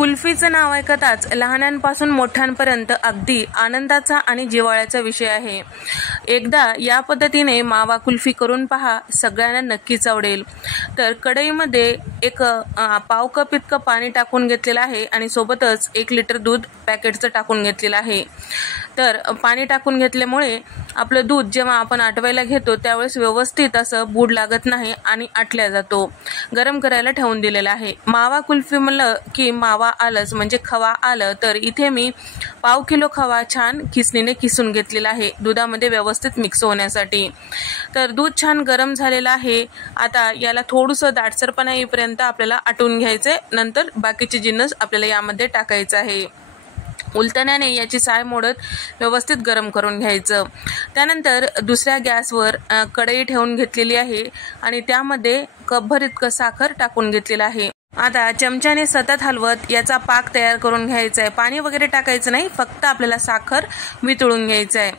कुल्फीचं नाव ऐकताच लहानांपासून मोठ्यांपर्यंत अगदी आनंदाचा आणि जिव्हाळ्याचा विषय आहे। एकदा या पद्धतीने मावा कुल्फी करून पहा, सगळ्यांना नक्कीच आवडेल। तर कढईमध्ये एक पाव कप इतकं पाणी टाकून घेतलेलं आहे आणि सोबतच 1 लिटर दूध पॅकेटचं टाकून घेतलेलं आहे। तर पाणी टाकून घेतल्यामुळे आपलं दूध जेव्हा आपण आटवायला घेतो त्यावेळेस व्यवस्थित असं बूड लागत नाही आणि आटल्या जातो। गरम करायला ठेवून दिलेला आहे। मावा कुल्फी म्हणलं की मावा आलंच म्हणजे खवा आलं। तर इथे मी पाव किलो खवा छान किसणीने किसून घेतलेला आहे दुधामध्ये व्यवस्थित मिक्स होण्यासाठी। तर दूध छान गरम झालेलं आहे। आता याला थोडंसं दाटसरपणा येईपर्यंत आपल्याला आटवून घ्यायचे, नंतर बाकीचे जिन्नस आपल्याला यामध्ये टाकायचं आहे। उलटण्याने याची साय मोडत व्यवस्थित गरम करून घ्यायचं। त्यानंतर दुसऱ्या गॅसवर कढई ठेवून घेतलेली आहे आणि त्यामध्ये कपभर इतकं साखर टाकून घेतलेलं आहे। आता चमच्याने सतत हलवत याचा पाक तयार करून घ्यायचा आहे। पाणी वगैरे टाकायचं नाही, फक्त आपल्याला साखर वितळून घ्यायचं आहे।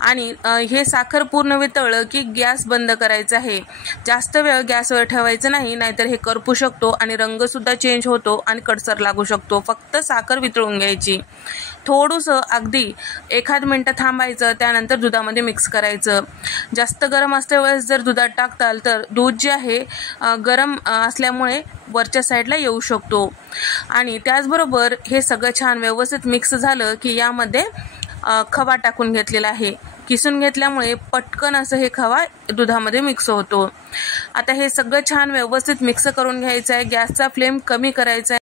आणि हे साखर पूर्ण वितळलं की गॅस बंद करायचा आहे। जास्त वेळ गॅसवर ठेवायचं नाही, नाहीतर हे करपू शकतो आणि रंग सुद्धा चेंज होतो आणि कडसर लागू शकतो। फक्त साखर वितळून घ्यायची। थोडंसं अगदी 1 मिनिट थांबायचं, त्यानंतर दुधामध्ये मिक्स करायचं। जास्त गरम असल्या वेळेस जर दुधात टाकताल तर दूध जे आहे गरम असल्यामुळे वरच्या साईडला येऊ शकतो। आणि त्याचबरोबर हे सगळं छान व्यवस्थित मिक्स झालं की यामध्ये खवा टाकून घेतलेला आहे। किसून घेतल्यामुळे पटकन असं हे खवा दुधामध्ये मिक्स होतो। आता हे सगळं छान व्यवस्थित मिक्स करून घ्यायचं आहे। गॅसचा फ्लेम कमी करायचा आहे।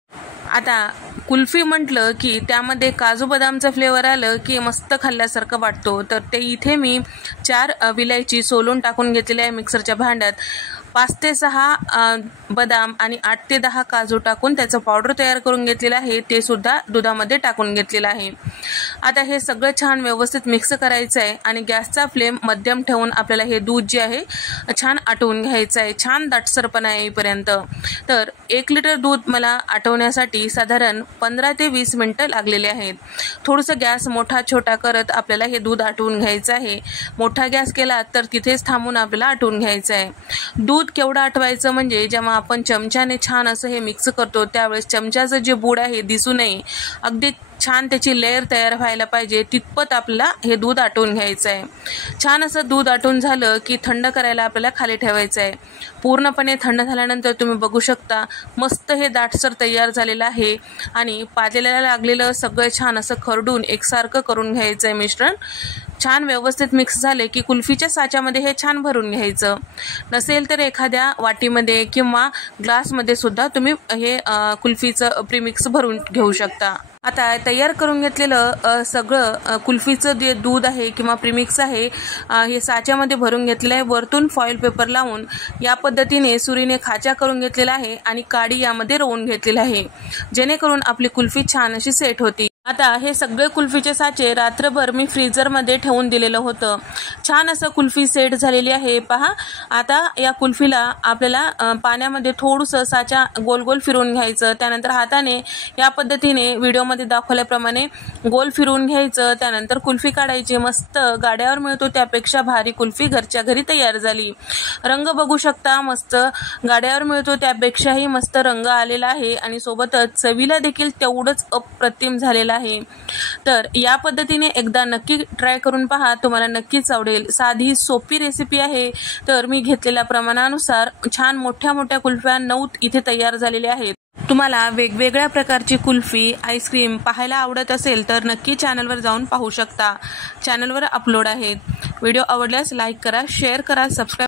आता कुल्फी म्हटलं की त्यामध्ये काजू बदामचं फ्लेवर आलं की मस्त खाल्ल्यासारखं वाटतो। तर ते इथे मी 4 विलायची सोलून टाकून घेतलेल्या आहे मिक्सरच्या भांड्यात। 5 ते 6 बदाम आणि 8 ते 10 काजू टाकून त्याचं पावडर तयार करून घेतलेलं आहे, ते सुद्धा दुधामध्ये टाकून घेतलेलं आहे। आता हे सगळं छान व्यवस्थित मिक्स करायचं आहे आणि गॅसचा फ्लेम मध्यम ठेवून आपल्याला हे दूध जे आहे छान आटवून घ्यायचं आहे, छान दाटसरपणा येईपर्यंत। तर 1 लिटर दूध मला आटवण्यासाठी साधारण 15 ते 20 मिनिटं लागलेले आहेत। थोडंसं गॅस मोठा छोटा करत आपल्याला हे दूध आटवून घ्यायचं आहे। मोठा गॅस केला तर तिथेच थांबून आपल्याला आटवून घ्यायचं आहे। दूध केवढं आटवायचं म्हणजे जेव्हा आपण चमच्याने छान असं हे मिक्स करतो त्यावेळेस चमच्याचं जे बूड आहे दिसू नये, अगदी छान त्याची लेयर तयार व्हायला पाहिजे तितपत आपल्याला हे दूध आटवून घ्यायचं आहे। छान असं दूध आटवून झालं की थंड करायला आपल्याला खाली ठेवायचं आहे। पूर्णपणे थंड झाल्यानंतर तुम्ही बघू शकता मस्त हे दाटसर तयार झालेलं आहे आणि पातेल्याला लागलेलं सगळं छान असं खरडून एकसारखं करून घ्यायचं आहे मिश्रण। छान व्यवस्थित मिक्स झाले की कुल्फीच्या साच्यामध्ये हे छान भरून घ्यायचं। नसेल तर एखाद्या वाटीमध्ये किंवा ग्लासमध्ये सुद्धा तुम्ही हे कुल्फीचं प्रीमिक्स भरून घेऊ शकता। आता तयार करून घेतलेलं सगळं कुल्फीचं जे दूध आहे किंवा प्रीमिक्स आहे हे साच्यामध्ये भरून घेतलेलं आहे। वरतून फॉईल पेपर लावून या पद्धतीने सुरीने खाच्या करून घेतलेला आहे आणि काडी यामध्ये रोवून घेतलेला आहे, जेणेकरून आपली कुल्फी छान अशी सेट होती। आता हे सगळे कुल्फीचे साचे रात्रभर मी फ्रीजरमध्ये ठेवून दिलेलं होतं। छान असं कुल्फी सेट झालेली आहे पहा। आता या कुल्फीला आपल्याला पाण्यामध्ये थोडंसं साचा गोल गोल फिरवून घ्यायचं। त्यानंतर हाताने या पद्धतीने व्हिडिओमध्ये दाखवल्याप्रमाणे गोल फिरवून घ्यायचं। त्यानंतर कुल्फी काढायची। मस्त गाड्यावर मिळतो त्यापेक्षा भारी कुल्फी घरच्या घरी तयार झाली। रंग बघू शकता, मस्त गाड्यावर मिळतो त्यापेक्षाही मस्त रंग आलेला आहे आणि सोबतच चवीला देखील तेवढंच अप्रतिम झालेलं आहे। तर या पद्धतीने एकदा नक्की ट्राय करून पहा, तुम्हाला नक्कीच आवडेल। साधी सोपी रेसिपी आहे। तर मी घेतलेल्या प्रमाणानुसार छान मोठ्या मोठ्या कुल्फ्या 9 इथे तयार झालेल्या आहेत। तुम्हाला वेगवेगळ्या प्रकारची कुल्फी आईस्क्रीम पाहायला आवडत असेल तर नक्की चॅनलवर जाऊन पाहू शकता। चॅनलवर अपलोड आहेत। व्हिडिओ आवडल्यास लाईक करा, शेअर करा, सबस्क्राईब